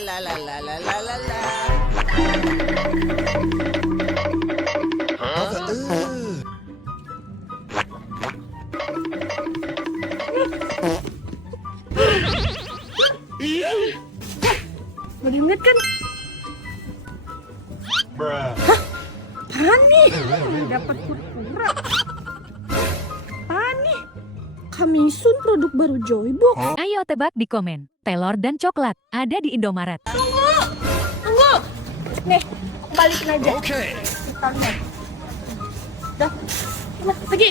la la la la la la la. Baru inget kan? Apaan nih? Dapat pura-pura. Apaan nih? Coming soon produk baru Joybox. Ayo tebak di komen. Telur dan coklat ada di Indomaret. Tunggu. Nih, aku balikin aja. Oke. Dah. Pergi.